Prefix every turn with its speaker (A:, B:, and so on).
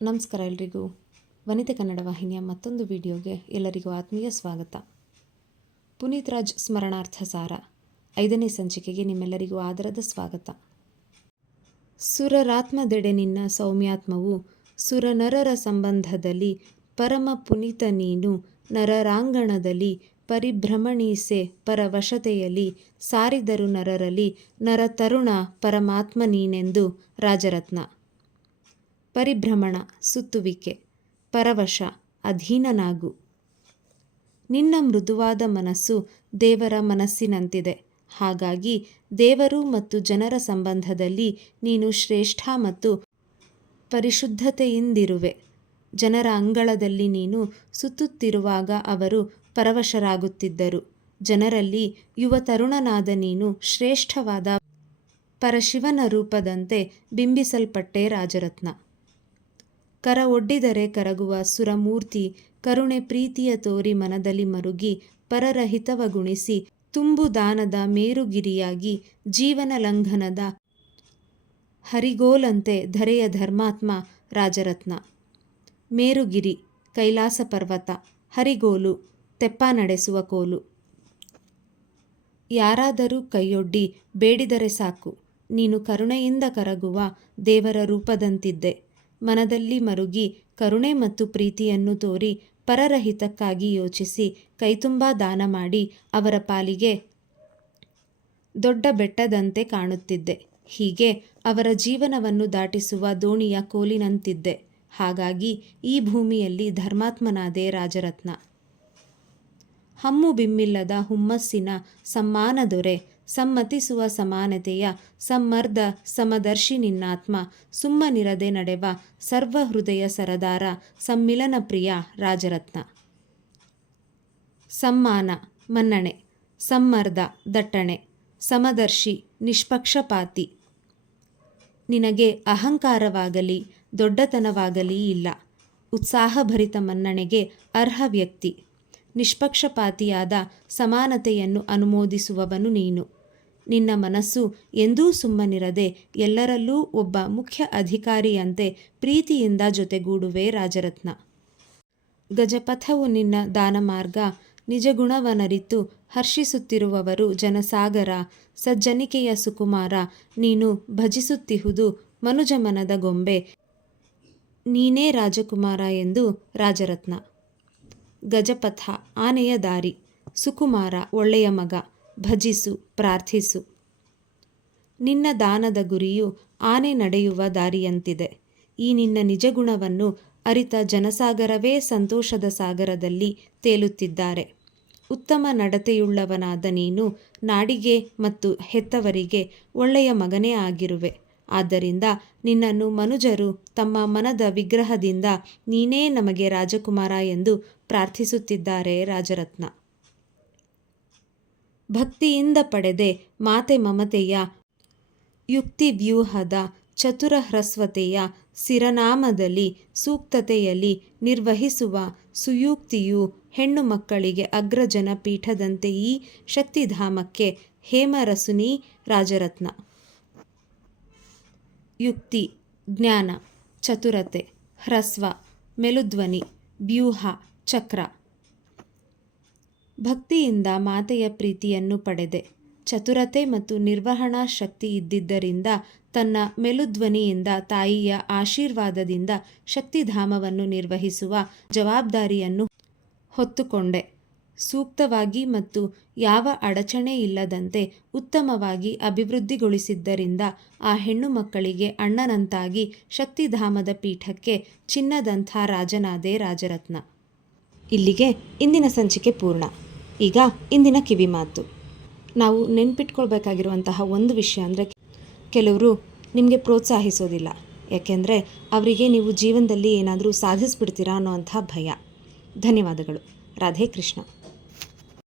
A: ನಮಸ್ಕಾರ ಎಲ್ರಿಗೂ. ವನಿತೆ ಕನ್ನಡ ವಾಹಿನಿಯ ಮತ್ತೊಂದು ವಿಡಿಯೋಗೆ ಎಲ್ಲರಿಗೂ ಆತ್ಮೀಯ ಸ್ವಾಗತ. ಪುನೀತ್ ರಾಜ್ ಸ್ಮರಣಾರ್ಥ ಸಾರ. ಐದನೇ ಸಂಚಿಕೆಗೆ ನಿಮ್ಮೆಲ್ಲರಿಗೂ ಆದರದ ಸ್ವಾಗತ. ಸುರರಾತ್ಮದೆಡೆ ನಿನ್ನ ಸೌಮ್ಯಾತ್ಮವು ಸುರನರರ ಸಂಬಂಧದಲ್ಲಿ ಪರಮ ಪುನೀತ ನೀನು ನರರಾಂಗಣದಲ್ಲಿ ಪರಿಭ್ರಮಣೀಸೆ ಪರವಶತೆಯಲ್ಲಿ ಸಾರಿದರು ನರರಲ್ಲಿ ನರತರುಣ ಪರಮಾತ್ಮ ನೀನೆಂದು ರಾಜರತ್ನ. ಪರಿಭ್ರಮಣ, ಸುತ್ತುವಿಕೆ, ಪರವಶ, ಅಧೀನನಾಗು. ನಿನ್ನ ಮೃದುವಾದ ಮನಸ್ಸು ದೇವರ ಮನಸ್ಸಿನಂತಿದೆ. ಹಾಗಾಗಿ ದೇವರು ಮತ್ತು ಜನರ ಸಂಬಂಧದಲ್ಲಿ ನೀನು ಶ್ರೇಷ್ಠ ಮತ್ತು ಪರಿಶುದ್ಧತೆಯಿಂದಿರುವೆ. ಜನರ ಅಂಗಳದಲ್ಲಿ ನೀನು ಸುತ್ತುತ್ತಿರುವಾಗ ಅವರು ಪರವಶರಾಗುತ್ತಿದ್ದರು. ಜನರಲ್ಲಿ ಯುವ ತರುಣನಾದ ನೀನು ಶ್ರೇಷ್ಠವಾದ ಪರಶಿವನ ರೂಪದಂತೆ ಬಿಂಬಿಸಲ್ಪಟ್ಟೆ ರಾಜರತ್ನ. ಕರ ಒಡ್ಡಿದರೆ ಕರಗುವ ಸುರಮೂರ್ತಿ ಕರುಣೆ ಪ್ರೀತಿಯ ತೋರಿ ಮನದಲ್ಲಿ ಮರುಗಿ ಪರರ ಹಿತವ ಗುಣಿಸಿ ತುಂಬು ದಾನದ ಮೇರುಗಿರಿಯಾಗಿ ಜೀವನ ಲಂಘನದ ಹರಿಗೋಲಂತೆ ಧರೆಯ ಧರ್ಮಾತ್ಮ ರಾಜರತ್ನ. ಮೇರುಗಿರಿ, ಕೈಲಾಸ ಪರ್ವತ, ಹರಿಗೋಲು, ತೆಪ್ಪ ನಡೆಸುವ ಕೋಲು. ಯಾರಾದರೂ ಕೈಯೊಡ್ಡಿ ಬೇಡಿದರೆ ಸಾಕು, ನೀನು ಕರುಣೆಯಿಂದ ಕರಗುವ ದೇವರ ರೂಪದಂತಿದ್ದೆ. ಮನದಲ್ಲಿ ಮರುಗಿ ಕರುಣೆ ಮತ್ತು ಪ್ರೀತಿಯನ್ನು ತೋರಿ ಪರರಹಿತಕ್ಕಾಗಿ ಯೋಚಿಸಿ ಕೈತುಂಬಾ ದಾನ ಮಾಡಿ ಅವರ ಪಾಲಿಗೆ ದೊಡ್ಡ ಬೆಟ್ಟದಂತೆ ಕಾಣುತ್ತಿದ್ದೆ. ಹೀಗೆ ಅವರ ಜೀವನವನ್ನು ದಾಟಿಸುವ ದೋಣಿಯ ಕೋಲಿನಂತಿದ್ದೆ. ಹಾಗಾಗಿ ಈ ಭೂಮಿಯಲ್ಲಿ ಧರ್ಮಾತ್ಮನಾದೆ ರಾಜರತ್ನ. ಹಮ್ಮು ಬಿಮ್ಮಿಲ್ಲದ ಹುಮ್ಮಸ್ಸಿನ ಸಮ್ಮಾನ ದೊರೆ ಸಮ್ಮತಿಸುವ ಸಮಾನತೆಯ ಸಮ್ಮರ್ದ ಸಮದರ್ಶಿ ನಿನ್ನಾತ್ಮ. ಸುಮ್ಮನಿರದೆ ನಡೆವ ಸರ್ವ ಹೃದಯ ಸರದಾರ ಸಮ್ಮಿಲನ ಪ್ರಿಯ ರಾಜರತ್ನ. ಸಮ್ಮಾನ, ಮನ್ನಣೆ, ಸಮ್ಮರ್ದ, ದಟ್ಟಣೆ, ಸಮದರ್ಶಿ, ನಿಷ್ಪಕ್ಷಪಾತಿ. ನಿನಗೆ ಅಹಂಕಾರವಾಗಲಿ, ದೊಡ್ಡತನವಾಗಲಿ ಇಲ್ಲ. ಉತ್ಸಾಹಭರಿತ ಮನ್ನಣೆಗೆ ಅರ್ಹ ವ್ಯಕ್ತಿ. ನಿಷ್ಪಕ್ಷಪಾತಿಯಾದ ಸಮಾನತೆಯನ್ನು ಅನುಮೋದಿಸುವವನು ನೀನು. ನಿನ್ನ ಮನಸ್ಸು ಎಂದೂ ಸುಮ್ಮನಿರದೆ ಎಲ್ಲರಲ್ಲೂ ಒಬ್ಬ ಮುಖ್ಯ ಅಧಿಕಾರಿಯಂತೆ ಪ್ರೀತಿಯಿಂದ ಜೊತೆಗೂಡುವೆ ರಾಜರತ್ನ. ಗಜಪಥವು ನಿನ್ನ ದಾನಮಾರ್ಗ ನಿಜಗುಣವನರಿತು ಹರ್ಷಿಸುತ್ತಿರುವವರು ಜನಸಾಗರ, ಸಜ್ಜನಿಕೆಯ ಸುಕುಮಾರ, ನೀನು ಭಜಿಸುತ್ತಿಹುದು ಮನುಜಮನದ ಗೊಂಬೆ, ನೀನೇ ರಾಜಕುಮಾರ ಎಂದು ರಾಜರತ್ನ. ಗಜಪಥ ಆನೆಯ ದಾರಿ, ಸುಕುಮಾರ ಒಳ್ಳೆಯ ಮಗ ಭಜಿಸು, ಪ್ರಾರ್ಥಿಸು. ನಿನ್ನ ದಾನದ ಗುರಿಯು ಆನೆ ನಡೆಯುವ ದಾರಿಯಂತಿದೆ. ಈ ನಿನ್ನ ನಿಜಗುಣವನ್ನು ಅರಿತ ಜನಸಾಗರವೇ ಸಂತೋಷದ ಸಾಗರದಲ್ಲಿ ತೇಲುತ್ತಿದ್ದಾರೆ. ಉತ್ತಮ ನಡತೆಯುಳ್ಳವನಾದ ನೀನು ನಾಡಿಗೆ ಮತ್ತು ಹೆತ್ತವರಿಗೆ ಒಳ್ಳೆಯ ಮಗನೇ ಆಗಿರುವೆ. ಆದ್ದರಿಂದ ನಿನ್ನನ್ನು ಮನುಜರು ತಮ್ಮ ಮನದ ವಿಗ್ರಹದಿಂದ ನೀನೇ ನಮಗೆ ರಾಜಕುಮಾರ ಎಂದು ಪ್ರಾರ್ಥಿಸುತ್ತಿದ್ದಾರೆ ರಾಜರತ್ನ. ಭಕ್ತಿಯಿಂದ ಪಡೆದೆ ಮಾತೆ ಮಮತೆಯ ಯುಕ್ತಿವ್ಯೂಹದ ಚತುರ ಹ್ರಸ್ವತೆಯ ಸಿರನಾಮದಲ್ಲಿ ಸೂಕ್ತತೆಯಲ್ಲಿ ನಿರ್ವಹಿಸುವ ಸುಯುಕ್ತಿಯು ಹೆಣ್ಣು ಮಕ್ಕಳಿಗೆ ಅಗ್ರಜನ ಪೀಠದಂತೆ ಈ ಶಕ್ತಿಧಾಮಕ್ಕೆ ಹೇಮರಸುನಿ ರಾಜರತ್ನ. ಯುಕ್ತಿ, ಜ್ಞಾನ, ಚತುರತೆ, ಹ್ರಸ್ವ, ಮೆಲುಧ್ವನಿ, ವ್ಯೂಹ, ಚಕ್ರ. ಭಕ್ತಿಯಿಂದ ಮಾತೆಯ ಪ್ರೀತಿಯನ್ನು ಪಡೆದೆ. ಚತುರತೆ ಮತ್ತು ನಿರ್ವಹಣಾ ಶಕ್ತಿ ಇದ್ದಿದ್ದರಿಂದ ತನ್ನ ಮೆಲುಧ್ವನಿಯಿಂದ ತಾಯಿಯ ಆಶೀರ್ವಾದದಿಂದ ಶಕ್ತಿಧಾಮವನ್ನು ನಿರ್ವಹಿಸುವ ಜವಾಬ್ದಾರಿಯನ್ನು ಹೊತ್ತುಕೊಂಡೆ. ಸೂಕ್ತವಾಗಿ ಮತ್ತು ಯಾವ ಅಡಚಣೆ ಇಲ್ಲದಂತೆ ಉತ್ತಮವಾಗಿ ಅಭಿವೃದ್ಧಿಗೊಳಿಸಿದ್ದರಿಂದ ಆ ಹೆಣ್ಣು ಮಕ್ಕಳಿಗೆ ಅಣ್ಣನಂತಾಗಿ ಶಕ್ತಿಧಾಮದ ಪೀಠಕ್ಕೆ ಚಿನ್ನದಂಥ ರಾಜನಾದೆ ರಾಜರತ್ನ. ಇಲ್ಲಿಗೆ ಇಂದಿನ ಸಂಚಿಕೆ ಪೂರ್ಣ. ಈಗ ಇಂದಿನ ಕಿವಿಮಾತು ನಾವು ನೆನ್ಪಿಟ್ಕೊಳ್ಬೇಕಾಗಿರುವಂತಹ ಒಂದು ವಿಷಯ ಅಂದರೆ ಕೆಲವರು ನಿಮಗೆ ಪ್ರೋತ್ಸಾಹಿಸೋದಿಲ್ಲ. ಯಾಕೆಂದರೆ ಅವರಿಗೆ ನೀವು ಜೀವನದಲ್ಲಿ ಏನಾದರೂ ಸಾಧಿಸ್ಬಿಡ್ತೀರಾ ಅನ್ನೋವಂಥ ಭಯ. ಧನ್ಯವಾದಗಳು. ರಾಧೆ ಕೃಷ್ಣ.